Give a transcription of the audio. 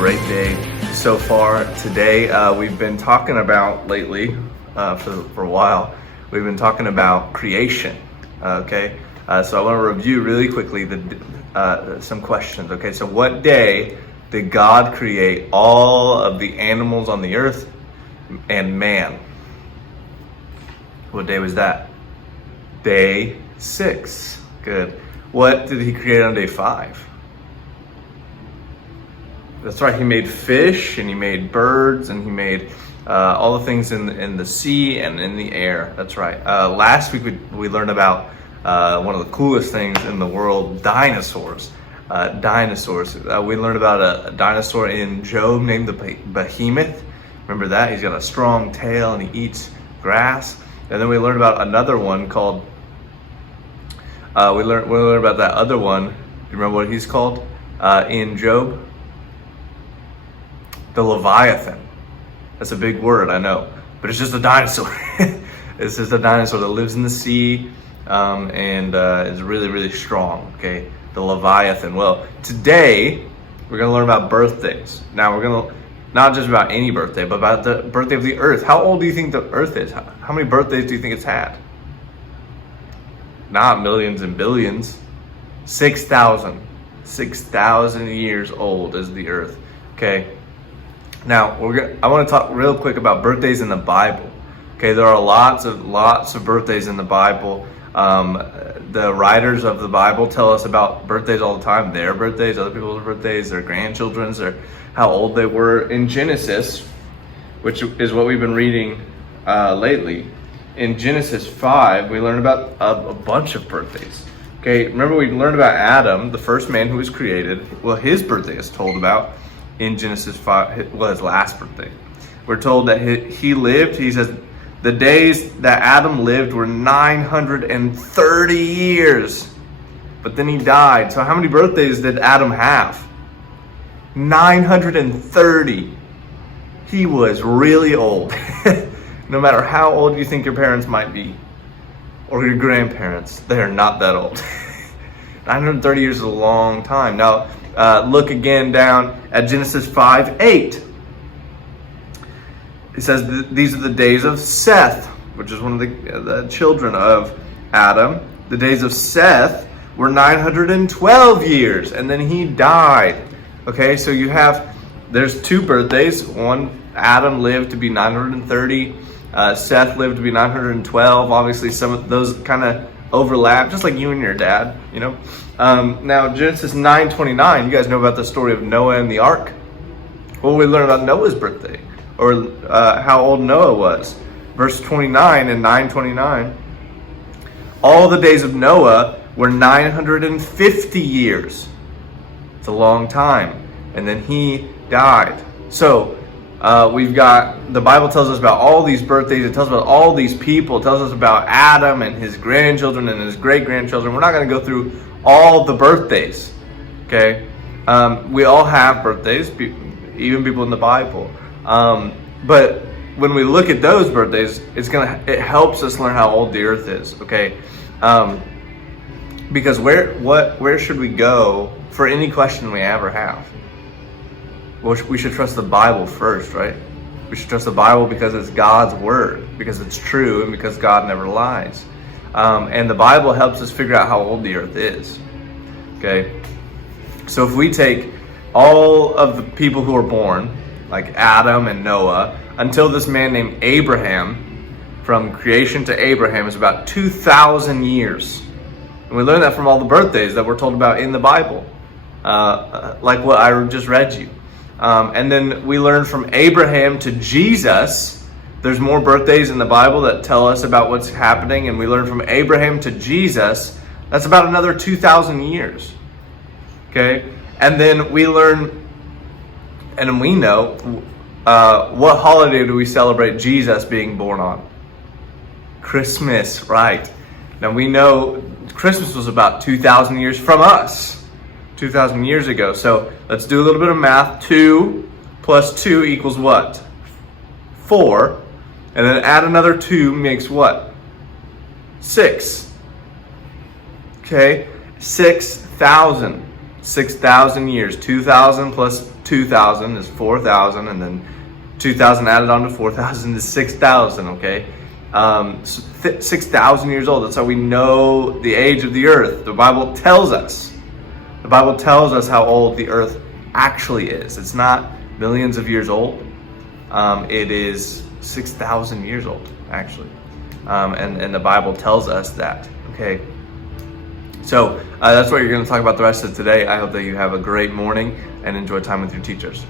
great day so far. Today, we've been talking about lately, for a while, we've been talking about creation, okay? So I want to review really quickly some questions, okay? So what day did God create all of the animals on the earth and man? What day was that? Day 6. Good. What did he create on day 5? That's right, he made fish and he made birds and he made all the things in the sea and in the air. That's right. Last week we learned about one of the coolest things in the world, dinosaurs. We learned about a dinosaur in Job named the Behemoth. Remember that? He's got a strong tail and he eats grass. And then we learned about another one called, we learned about that other one. Do you remember what he's called in Job? The Leviathan. That's a big word, I know, but it's just a dinosaur. It's just a dinosaur that lives in the sea and is really, really strong, okay? The Leviathan. Well, today we're going to learn about birthdays. Now we're going to, not just about any birthday, but about the birthday of the earth. How old do you think the earth is? How many birthdays do you think it's had? Not millions and billions. 6,000. 6,000 years old is the earth, okay? Now, I want to talk real quick about birthdays in the Bible. Okay, there are lots of birthdays in the Bible. The writers of the Bible tell us about birthdays all the time. Their birthdays, other people's birthdays, their grandchildren's, or how old they were. In Genesis, which is what we've been reading lately, in Genesis 5, we learn about a bunch of birthdays. Okay, remember we learned about Adam, the first man who was created. Well, his birthday is told about in Genesis 5, well, his last birthday. We're told that he lived, he says, the days that Adam lived were 930 years. But then he died. So how many birthdays did Adam have? 930. He was really old. No matter how old you think your parents might be, or your grandparents, they are not that old. 930 years is a long time. Now, look again down at Genesis 5:8. It says these are the days of Seth, which is one of the children of Adam. The days of Seth were 912 years, and then he died. Okay, so there's two birthdays. One, Adam lived to be 930. Seth lived to be 912. Obviously, some of those kind of overlap, just like you and your dad, you know. Now, Genesis 9:29, you guys know about the story of Noah and the ark? Well, we learn about Noah's birthday, or how old Noah was. Verse 29 in 9:29, all the days of Noah were 950 years. It's a long time. And then he died. So, we've got, the Bible tells us about all these birthdays. It tells us about all these people. It tells us about Adam and his grandchildren and his great-grandchildren. We're not going to go through all the birthdays, okay? We all have birthdays, even people in the Bible. But when we look at those birthdays, it helps us learn how old the earth is, okay? Because where should we go for any question we ever have? Well, we should trust the Bible first, right? We should trust the Bible because it's God's word, because it's true, and because God never lies. And the Bible helps us figure out how old the earth is. Okay? So if we take all of the people who were born, like Adam and Noah, until this man named Abraham, from creation to Abraham is about 2,000 years. And we learn that from all the birthdays that we're told about in the Bible, like what I just read you. And then we learn from Abraham to Jesus. There's more birthdays in the Bible that tell us about what's happening. And we learn from Abraham to Jesus. That's about another 2,000 years. Okay? And then we learn, and we know, what holiday do we celebrate Jesus being born on? Christmas, right. Now we know Christmas was about 2,000 years from us. 2,000 years ago. So let's do a little bit of math. 2 plus 2 equals what? 4. And then add another 2 makes what? 6. Okay? 6,000. 6,000 years. 2,000 plus 2,000 is 4,000, and then 2,000 added on to 4,000 is 6,000, okay? 6,000 years old. That's how we know the age of the earth. The Bible tells us. The Bible tells us how old the earth actually is. It's not millions of years old. It is 6,000 years old, actually. And the Bible tells us that, okay? So that's what you're going to talk about the rest of today. I hope that you have a great morning and enjoy time with your teachers.